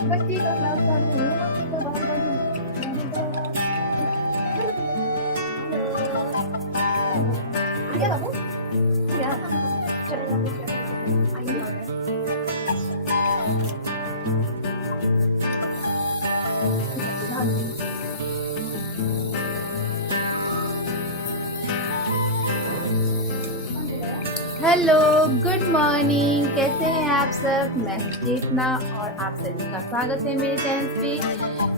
बच्ची का क्लास चालू है, बच्ची को बाहर करूँ। क्या बाबू? क्या? चलो बाबू, चलो। आइए। Hello, good morning. कैसे हैं आप सब? मैं हूं चेतना और आप सभी का स्वागत है मेरे चैनल पे।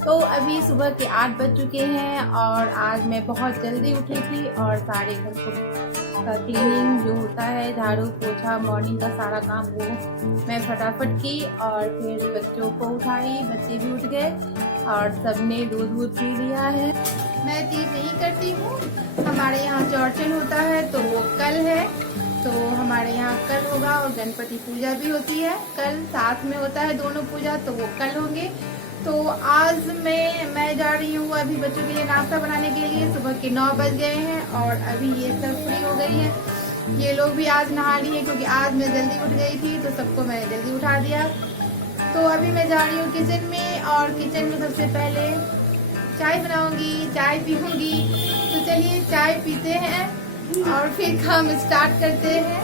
तो अभी सुबह के 8 बज चुके हैं और आज मैं बहुत जल्दी उठी थी और सारे घर को का क्लीनिंग जो होता है, झाड़ू पोछा, मॉर्निंग का सारा काम वो मैं फटाफट की और फिर बच्चों को उठाई। बच्चे भी उठ गए और सबने दूध पी लिया है। मैं तीज नहीं करती हूँ, हमारे यहाँ चौरचन होता है तो वो कल है। तो हमारे यहाँ कल होगा और गणपति पूजा भी होती है कल, साथ में होता है दोनों पूजा, तो वो कल होंगे। तो आज मैं जा रही हूँ अभी बच्चों के लिए नाश्ता बनाने के लिए। सुबह के 9 बज गए हैं और अभी ये सब फ्री हो गई हैं। ये लोग भी आज नहा लिए क्योंकि आज मैं जल्दी उठ गई थी तो सबको मैंने जल्दी उठा दिया। तो अभी मैं जा रही हूँ किचन में और किचन में सबसे पहले चाय बनाऊंगी, चाय पीऊंगी। तो चलिए चाय पीते हैं और फिर काम स्टार्ट करते हैं।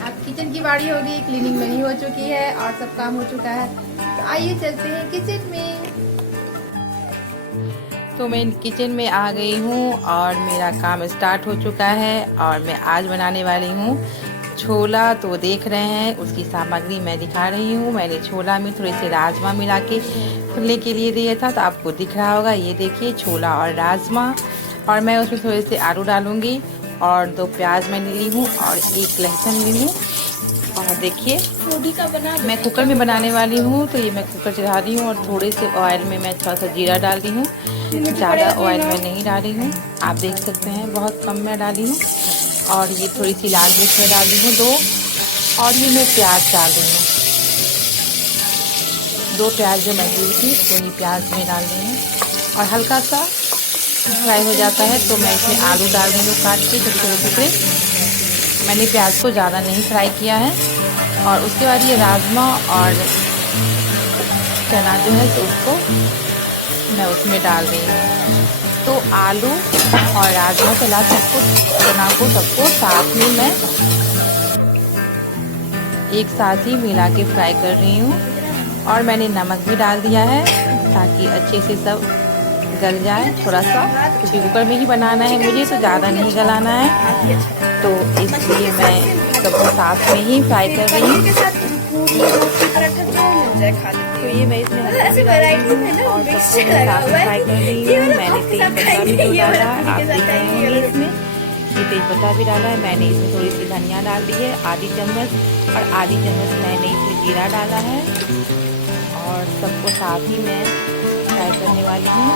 अब किचन की बारी होगी, क्लीनिंग मेरी हो चुकी है और सब काम हो चुका है। तो आइए चलते हैं किचन में। तो मैं किचन में आ गई हूँ और मेरा काम स्टार्ट हो चुका है और मैं आज बनाने वाली हूँ छोला। तो देख रहे हैं उसकी सामग्री मैं दिखा रही हूँ। मैंने छोला में थोड़े से राजमा मिला के फुलने के लिए दिया था, तो आपको दिख रहा होगा। ये देखिए छोला और राजमा, और मैं उसमें थोड़े से आलू डालूंगी और 2 प्याज मैंने ली हूँ और 1 लहसुन ली हूँ। और देखिए मैं कुकर में बनाने वाली हूँ, तो ये मैं कुकर चढ़ा रही हूँ और थोड़े से ऑयल में मैं थोड़ा सा जीरा डाल दी हूँ। ज़्यादा ऑयल में नहीं डाली हूँ, आप देख सकते हैं बहुत कम मैं डाली हूँ। और ये थोड़ी सी लाल मिर्च में डाल दी हूँ 2, और ये मैं प्याज डाल दी हूँ। 2 प्याज जो मैं ली थी वही प्याज में डाल दी हूँ। और हल्का सा फ्राई हो जाता है तो मैं इसमें आलू डाल रही हूँ काट के छोटे छोटे टुकड़े। मैंने प्याज को ज़्यादा नहीं फ्राई किया है। और उसके बाद ये राजमा और चना जो है तो उसको मैं उसमें डाल रही हूँ। तो आलू और राजमा चना सबको साथ में मैं एक साथ ही मिला के फ्राई कर रही हूँ। और मैंने नमक भी डाल दिया है ताकि अच्छे से सब गल जाए थोड़ा सा, क्योंकि कुकर में ही बनाना है मुझे, तो ज़्यादा नहीं गलाना है। तो इसलिए मैं सबको साथ में ही फ्राई कर रही हूँ। तो ये मैं इसमें हल्दी डाल रही हूँ और सबको मैं साथ में फ्राई कर रही हूँ। मैंने तेजपत्ता भी डाला है, आप देख रहे होंगे इसमें ये तेजपत्ता भी डाला है। मैंने इसमें थोड़ी सी धनिया डाल दी है आधी चम्मच, और आधी चम्मच मैंने इसमें जीरा डाला है। और सबको साथ ही मैं फ्राई करने वाली हूँ,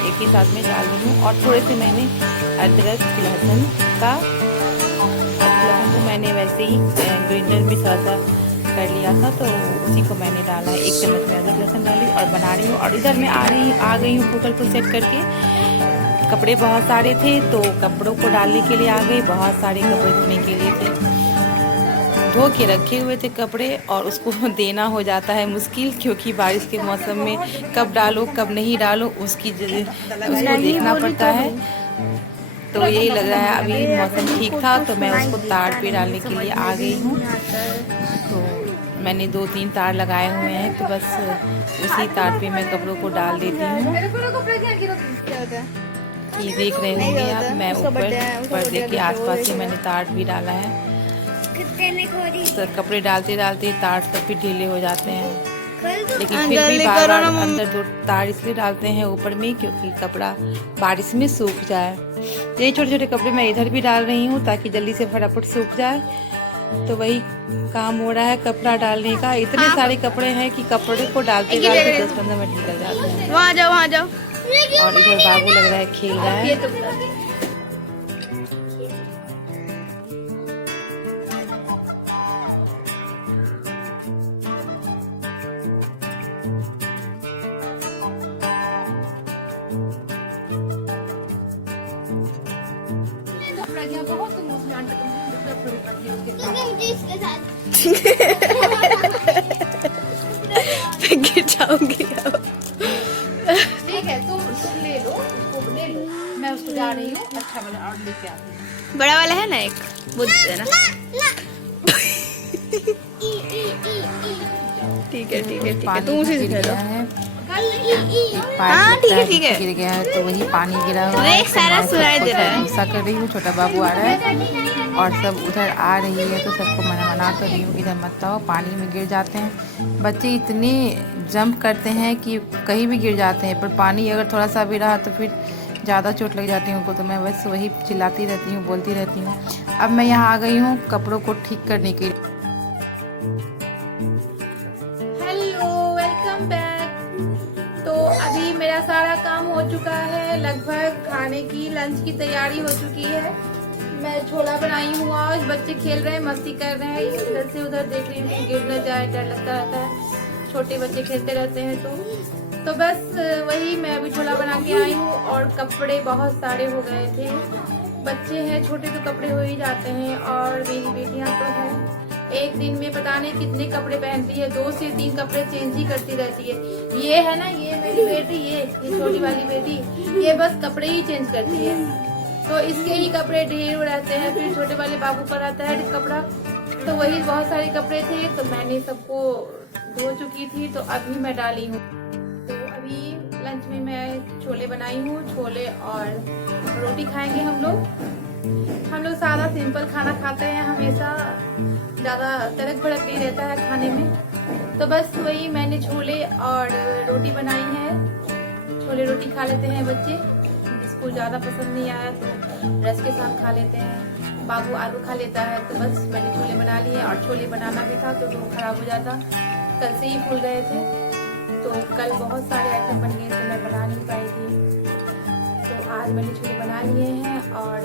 एक ही साथ में डाल रही हूँ। और थोड़े से मैंने अदरक लहसुन को मैंने वैसे ही ग्राइंडर में थोड़ा सा कर लिया था, तो उसी को मैंने डाला है। 1 चम्मच में अदरक लहसुन डाली और बना रही हूँ। और इधर मैं आ गई हूँ कुकर को सेट करके। कपड़े बहुत सारे थे तो कपड़ों को डालने के लिए आ गई। बहुत सारे कपड़े धोने के लिए थे, धो के रखे हुए थे कपड़े, और उसको देना हो जाता है मुश्किल, क्योंकि बारिश के मौसम में कब डालो कब नहीं डालो उसको देखना पड़ता है। तो यही लग रहा है अभी मौसम ठीक था तो मैं उसको तार पे डालने के लिए आ गई हूँ। तो मैंने 2-3 तार लगाए हुए हैं, तो बस उसी तार पे मैं कपड़ों को डाल देती हूँ। ये देख रहे होंगे आप, मैं ऊपर पर्दे के आसपास ही मैंने तार भी डाला है। तो कपड़े डालते डालते तार सब भी ढीले हो जाते हैं, लेकिन फिर भी बार बार अंदर 2 तार इसलिए डालते हैं ऊपर में क्योंकि कपड़ा बारिश में सूख जाए। ये छोटे छोटे कपड़े मैं इधर भी डाल रही हूँ ताकि जल्दी से फटाफट सूख जाए। तो वही काम हो रहा है कपड़ा डालने का। इतने सारे कपड़े हैं कि कपड़े को डालते डालते 10-15 मिनट निकल जाते हैं। वहाँ जाओ। और इधर बाबू लग रहा है खेल रहा है। बहुत इसके साथ गिर जाऊंगी अब। ठीक है, तुम ले लो, उसको ले लो, मैं उसको जा रही हूँ अच्छा वाला और लेके आती हूँ। बड़ा वाला है ना एक, वो दे देना। ठीक है ठीक है ठीक है, तुम उसी से खेलो। हाँ ठीक है ठीक है। गिर गया है तो वही पानी गिरा हुआ देख सारा सुनाई दे रहा है। गुस्सा कर रही हूँ, छोटा बाबू आ रहा है और सब उधर आ रही है तो सबको मना कर रही हूँ इधर मत आओ, पानी में गिर जाते हैं बच्चे, इतने जंप करते हैं कि कहीं भी गिर जाते हैं, पर पानी अगर थोड़ा सा भी रहा तो फिर ज़्यादा चोट लग जाती है उनको, तो मैं बस वही चिल्लाती रहती हूँ, बोलती रहती हूँ। अब मैं यहाँ आ गई हूँ कपड़ों को ठीक करने के लिए। Hello, welcome back. तो अभी मेरा सारा काम हो चुका है, लगभग खाने की लंच की तैयारी हो चुकी है। मैं छोला बनाई हूँ, आज बच्चे खेल रहे हैं, मस्ती कर रहे हैं, इधर से उधर देख रही हूँ, गिर न जाए, डर लगता रहता है, छोटे बच्चे खेलते रहते हैं। तो बस वही मैं अभी छोला बना के आई हूँ और कपड़े बहुत सारे हो गए थे, बच्चे हैं छोटे तो कपड़े हो ही जाते हैं, और मेरी बेटियाँ तो हैं एक दिन में पता नहीं कितने कपड़े पहनती है, 2 से 3 कपड़े चेंज ही करती रहती है। ये है ना, ये मेरी बेटी, ये छोटी वाली बेटी, ये बस कपड़े ही चेंज करती है, तो इसके ही कपड़े ढेर रहते हैं। फिर छोटे वाले बाबू का रहता है कपड़ा, तो वही बहुत सारे कपड़े थे, तो मैंने सबको धो चुकी थी, तो अभी मैं डाली हूँ। तो अभी लंच में मैं छोले बनाई हूँ, छोले और रोटी खाएंगे हम लोग सादा सिंपल खाना खाते हैं हमेशा, ज़्यादा तड़क भड़क नहीं रहता है खाने में। तो बस वही मैंने छोले और रोटी बनाई है, छोले रोटी खा लेते हैं बच्चे, जिसको ज़्यादा पसंद नहीं आया तो रस के साथ खा लेते हैं, बाबू आलू खा लेता है। तो बस मैंने छोले बना लिए, और छोले बनाना भी था तो खराब हो जाता, कल से ही फूल गए थे, तो कल बहुत सारे आइटम बन गए थे, मैं बना नहीं पाई थी, तो आज मैंने छोले बना लिए हैं। और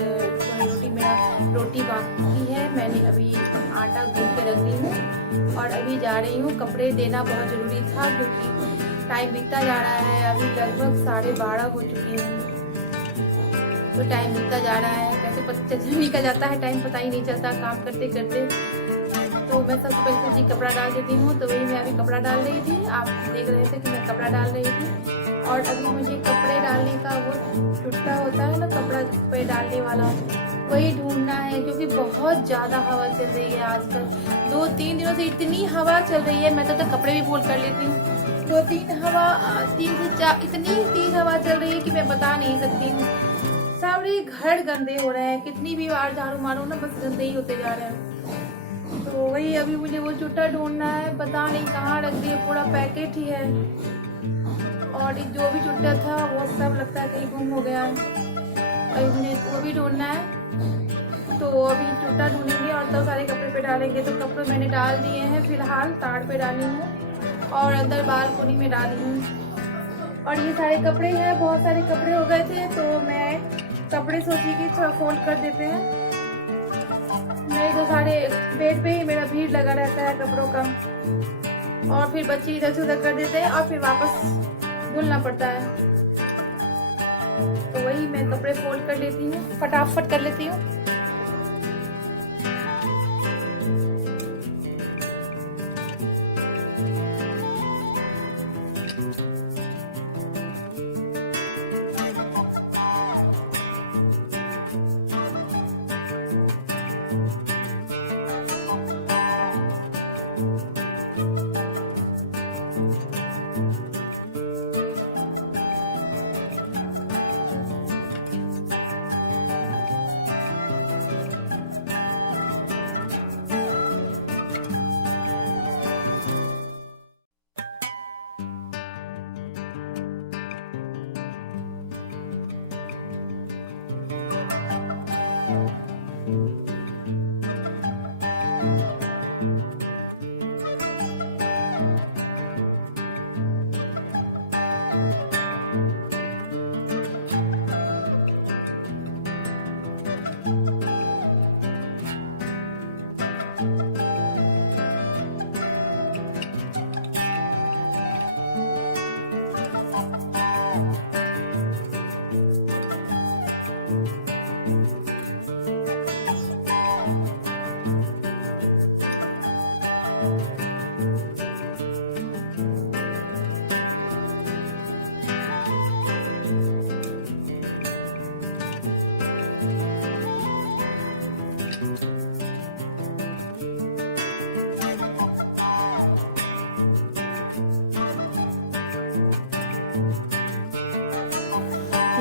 रोटी बाकी है, मैंने अभी आटा गूंथ के रख दी हूँ, और अभी जा रही हूँ, कपड़े देना बहुत ज़रूरी था क्योंकि टाइम बीतता जा रहा है, अभी लगभग 12:30 हो चुके हैं, तो टाइम बीतता जा रहा है, कैसे पता निकल जाता है टाइम, पता ही नहीं चलता काम करते करते। तो मैं सबसे पहले जी कपड़ा डाल देती हूँ, तो वही मैं अभी कपड़ा डाल रही थी, आप देख रहे थे कि मैं कपड़ा डाल रही थी। और अभी मुझे कपड़े डालने का वो टुट्टा होता है ना, कपड़ा पे डालने वाला, वही ढूंढना है, क्योंकि बहुत ज़्यादा हवा चल रही है आजकल, 2-3 दिनों से इतनी हवा चल रही है, मैं तो कपड़े भी फोल्ड कर लेती हूँ, 2-3 से 4 इतनी तेज हवा चल रही है कि मैं बता नहीं सकती हूँ। सारे घर गंदे हो रहे हैं, कितनी भी बार झाड़ू मारो ना, बस गंदे ही होते जा रहे हैं। तो वही अभी मुझे वो जूता ढूंढना है, पता नहीं कहाँ रख दिए, पूरा पैकेट ही है, और जो भी जूता था वो सब लगता है कहीं गुम हो गया है, और मुझे वो भी ढूंढना है। तो अभी जूता ढूंढेंगे और तब सारे कपड़े पे डालेंगे। तो कपड़े मैंने डाल दिए हैं, फिलहाल ताड़ पे डाली हूँ और अंदर बालकोनी में डाली हूँ। और ये सारे कपड़े हैं, बहुत सारे कपड़े हो गए थे, तो मैं कपड़े सोची कि थोड़ा फोल्ड कर देते हैं। नहीं तो सारे बेड पे ही मेरा भीड़ लगा रहता है कपड़ों का, और फिर बच्चे इधर से उधर कर देते हैं और फिर वापस धुलना पड़ता है। तो वही मैं कपड़े फोल्ड कर लेती हूँ, फटाफट कर लेती हूँ।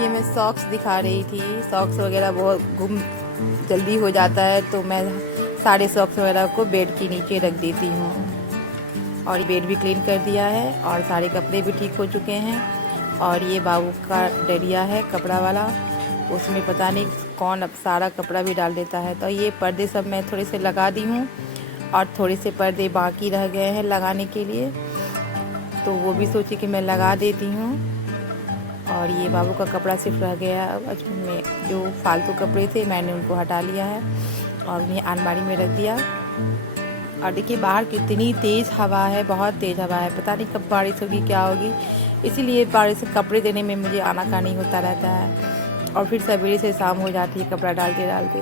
ये मैं सॉक्स दिखा रही थी। सॉक्स वगैरह बहुत गुम जल्दी हो जाता है, तो मैं सारे सॉक्स वगैरह को बेड के नीचे रख देती हूँ। और बेड भी क्लीन कर दिया है और सारे कपड़े भी ठीक हो चुके हैं। और ये बाबू का डलिया है कपड़ा वाला, उसमें पता नहीं कौन अब सारा कपड़ा भी डाल देता है। तो ये पर्दे सब मैं थोड़े से लगा दी हूँ और थोड़े से पर्दे बाकी रह गए हैं लगाने के लिए, तो वो भी सोची कि मैं लगा देती हूँ। और ये बाबू का कपड़ा सिर्फ रह गया, अब में जो फालतू कपड़े थे मैंने उनको हटा लिया है और उन्हें अलमारी में रख दिया। और देखिए बाहर कितनी तेज़ हवा है, बहुत तेज़ हवा है, पता नहीं कब बारिश होगी क्या होगी। इसीलिए बारिश से कपड़े देने में मुझे आनाकानी होता रहता है और फिर सवेरे से शाम हो जाती है कपड़ा डालते डालते।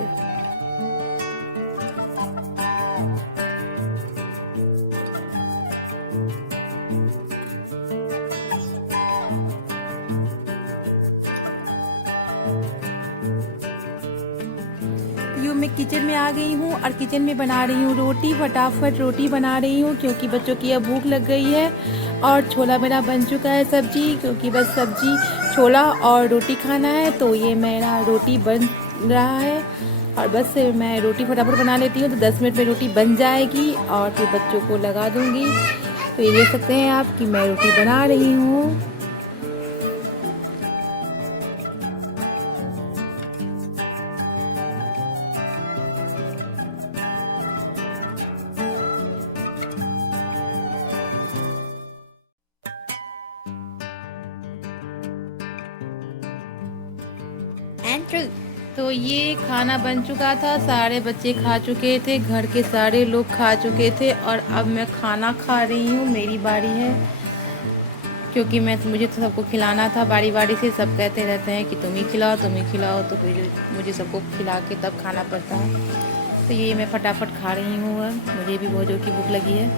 यूँ मैं किचन में आ गई हूँ और किचन में बना रही हूँ रोटी। फटाफट रोटी बना रही हूँ क्योंकि बच्चों की अब भूख लग गई है। और छोला मेरा बन चुका है सब्जी, क्योंकि बस सब्जी छोला और रोटी खाना है, तो ये मेरा रोटी बन रहा है। और बस मैं रोटी फटाफट बना लेती हूँ तो 10 मिनट में रोटी बन जाएगी और फिर बच्चों को लगा दूँगी। तो ये देख सकते हैं आप कि मैं रोटी बना रही हूँ। तो ये खाना बन चुका था, सारे बच्चे खा चुके थे, घर के सारे लोग खा चुके थे और अब मैं खाना खा रही हूँ। मेरी बारी है, क्योंकि मुझे तो सबको खिलाना था बारी बारी से। सब कहते रहते हैं कि तुम ही खिलाओ तुम ही खिलाओ, तो फिर मुझे सबको खिला के तब खाना पड़ता है। तो ये मैं फटाफट खा रही हूँ, मुझे भी बहुत जोर की भूख लगी है।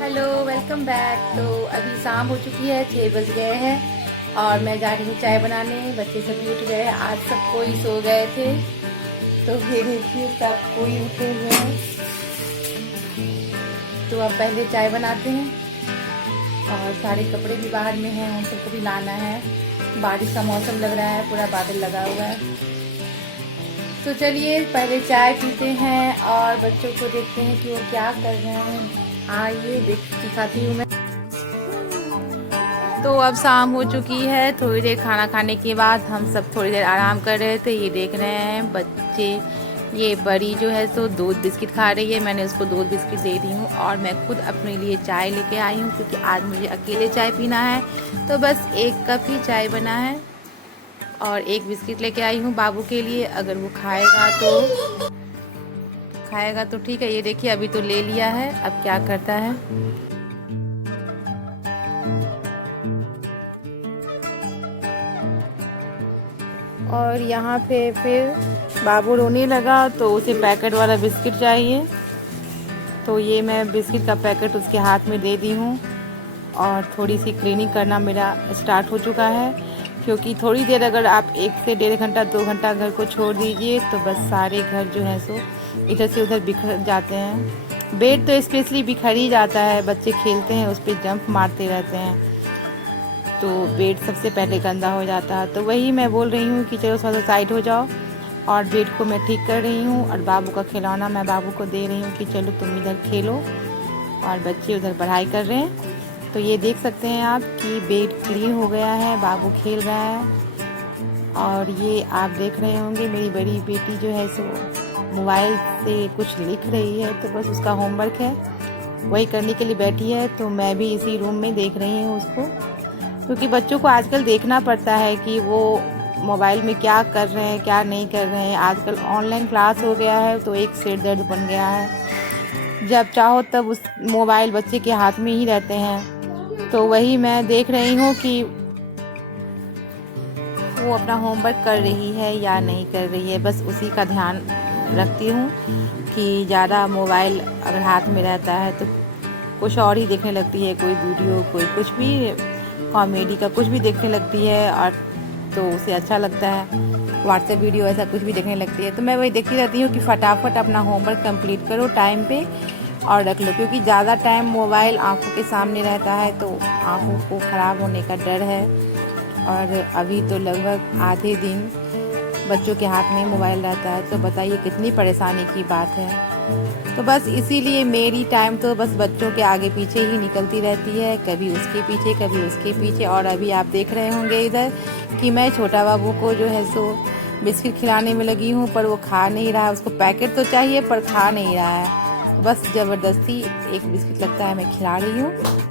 Hello, welcome back. तो अभी शाम हो चुकी है, 6 बज गए हैं और मैं जा रही हूँ चाय बनाने। बच्चे सभी उठ गए, आज सब कोई सो गए थे, तो फिर देखिए सब कोई उठे हुए हैं। तो अब पहले चाय बनाते हैं और सारे कपड़े भी बाहर में हैं, उन सबको भी लाना है। बारिश का मौसम लग रहा है, पूरा बादल लगा हुआ है। तो चलिए पहले चाय पीते हैं और बच्चों को देखते हैं कि वो क्या कर रहे हैं। आइए दिखाती हूँ मैं। तो अब शाम हो चुकी है, थोड़ी देर खाना खाने के बाद हम सब थोड़ी देर आराम कर रहे थे। ये देख रहे हैं बच्चे, ये बड़ी जो है तो दूध बिस्किट खा रही है, मैंने उसको दूध बिस्किट दे दी हूँ। और मैं खुद अपने लिए चाय लेके आई हूँ, क्योंकि आज मुझे अकेले चाय पीना है, तो बस 1 कप ही चाय बना है। और 1 बिस्किट लेके आई हूँ बाबू के लिए, अगर वो खाएगा तो ठीक है। ये देखिए अभी तो ले लिया है, अब क्या करता है। और यहाँ पे फिर बाबू रोने लगा तो उसे पैकेट वाला बिस्किट चाहिए, तो ये मैं बिस्किट का पैकेट उसके हाथ में दे दी हूँ। और थोड़ी सी क्लीनिंग करना मेरा स्टार्ट हो चुका है, क्योंकि थोड़ी देर अगर आप 1 से 1.5 घंटा 2 घंटा घर को छोड़ दीजिए तो बस सारे घर जो है सो इधर से उधर बिखर जाते हैं। बेड तो स्पेशली बिखर ही जाता है, बच्चे खेलते हैं उस पर जंप मारते रहते हैं, तो बेड सबसे पहले गंदा हो जाता है। तो वही मैं बोल रही हूँ कि चलो थोड़ा साइड हो जाओ। और बेड को मैं ठीक कर रही हूँ और बाबू का खिलौना मैं बाबू को दे रही हूँ कि चलो तुम इधर खेलो, और बच्चे उधर पढ़ाई कर रहे हैं। तो ये देख सकते हैं आप कि बेड क्लीन हो गया है, बाबू खेल रहा है। और ये आप देख रहे होंगे मेरी बड़ी बेटी जो है सो मोबाइल से कुछ लिख रही है, तो बस उसका होमवर्क है, वही करने के लिए बैठी है। तो मैं भी इसी रूम में देख रही हूँ उसको, क्योंकि बच्चों को आजकल देखना पड़ता है कि वो मोबाइल में क्या कर रहे हैं क्या नहीं कर रहे हैं। आजकल ऑनलाइन क्लास हो गया है, तो एक सिर दर्द बन गया है, जब चाहो तब उस मोबाइल बच्चे के हाथ में ही रहते हैं। तो वही मैं देख रही हूँ कि वो अपना होमवर्क कर रही है या नहीं कर रही है, बस उसी का ध्यान रखती हूँ कि ज़्यादा मोबाइल अगर हाथ में रहता है तो कुछ और ही देखने लगती है, कोई वीडियो कोई कुछ भी कॉमेडी का कुछ भी देखने लगती है, और तो उसे अच्छा लगता है व्हाट्सएप वीडियो ऐसा कुछ भी देखने लगती है। तो मैं वही देखती रहती हूँ कि फटाफट अपना होमवर्क कंप्लीट करो टाइम पे, और रख लो, क्योंकि ज़्यादा टाइम मोबाइल आंखों के सामने रहता है तो आंखों को ख़राब होने का डर है। और अभी तो लगभग आधे दिन बच्चों के हाथ में मोबाइल रहता है, तो बताइए कितनी परेशानी की बात है। तो बस इसीलिए मेरी टाइम तो बस बच्चों के आगे पीछे ही निकलती रहती है, कभी उसके पीछे कभी उसके पीछे। और अभी आप देख रहे होंगे इधर कि मैं छोटा बाबू को जो है सो बिस्किट खिलाने में लगी हूँ, पर वो खा नहीं रहा है। उसको पैकेट तो चाहिए पर खा नहीं रहा है, तो बस ज़बरदस्ती एक बिस्किट लगता है मैं खिला रही हूँ।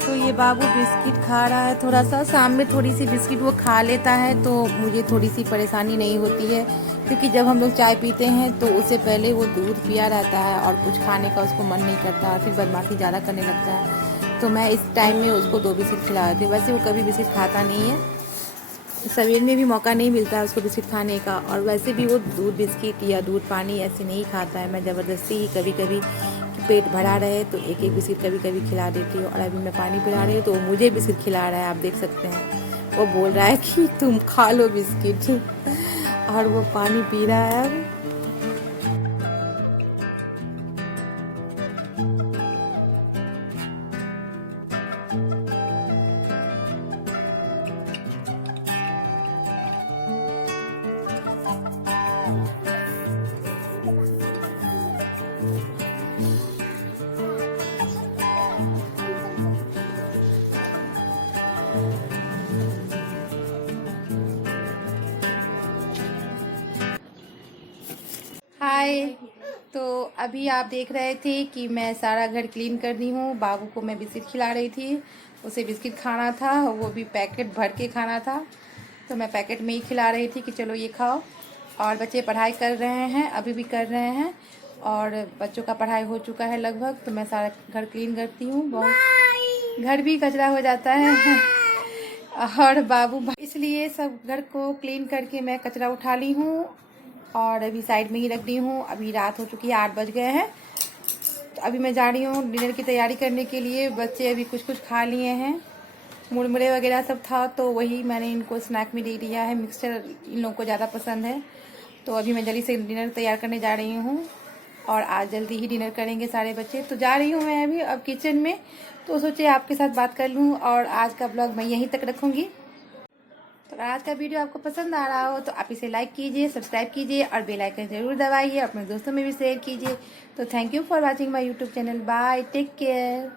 तो ये बाबू बिस्किट खा रहा है थोड़ा सा, शाम में थोड़ी सी बिस्किट वो खा लेता है तो मुझे थोड़ी सी परेशानी नहीं होती है, क्योंकि जब हम लोग चाय पीते हैं तो उससे पहले वो दूध पिया रहता है और कुछ खाने का उसको मन नहीं करता, फिर बदमाशी ज़्यादा करने लगता है। तो मैं इस टाइम में उसको 2 बिस्किट खिला देती हूँ। वैसे वो कभी बिस्किट खाता नहीं है, सवेर में भी मौका नहीं मिलता है उसको बिस्किट खाने का, और वैसे भी वो दूध बिस्किट या दूध पानी ऐसे नहीं खाता है। मैं ज़बरदस्ती ही कभी कभी पेट भरा रहे तो एक एक बिस्किट कभी कभी खिला देती हूँ। और अभी मैं पानी पिला रही हूँ तो मुझे बिस्किट खिला रहा है, आप देख सकते हैं। वो बोल रहा है कि तुम खा लो बिस्किट और वो पानी पी रहा है। हाय, तो अभी आप देख रहे थे कि मैं सारा घर क्लीन कर दी हूँ। बाबू को मैं बिस्किट खिला रही थी, उसे बिस्किट खाना था, वो भी पैकेट भर के खाना था, तो मैं पैकेट में ही खिला रही थी कि चलो ये खाओ। और बच्चे पढ़ाई कर रहे हैं, अभी भी कर रहे हैं, और बच्चों का पढ़ाई हो चुका है लगभग। तो मैं सारा घर क्लीन करती हूँ, बहुत घर भी कचरा हो जाता है और बाबू इसलिए सब घर को क्लीन करके मैं कचरा उठा ली हूँ और अभी साइड में ही रख दी हूँ। अभी रात हो चुकी है, 8 बज गए हैं, तो अभी मैं जा रही हूँ डिनर की तैयारी करने के लिए। बच्चे अभी कुछ कुछ खा लिए हैं, मुरमुरे वगैरह सब था, तो वही मैंने इनको स्नैक में दे दिया है। मिक्सचर इन लोगों को ज़्यादा पसंद है, तो अभी मैं जल्दी से डिनर तैयार करने जा रही हूँ और आज जल्दी ही डिनर करेंगे सारे बच्चे। तो जा रही हूँ मैं अभी अब किचन में, तो सोचे आपके साथ बात कर लूँ और आज का ब्लॉग मैं यहीं तक रखूँगी। तो अगर आज का वीडियो आपको पसंद आ रहा हो तो आप इसे लाइक कीजिए, सब्सक्राइब कीजिए और बेल आइकन जरूर दबाइए, अपने दोस्तों में भी शेयर कीजिए। तो thank you for watching my YouTube channel. Bye, take care.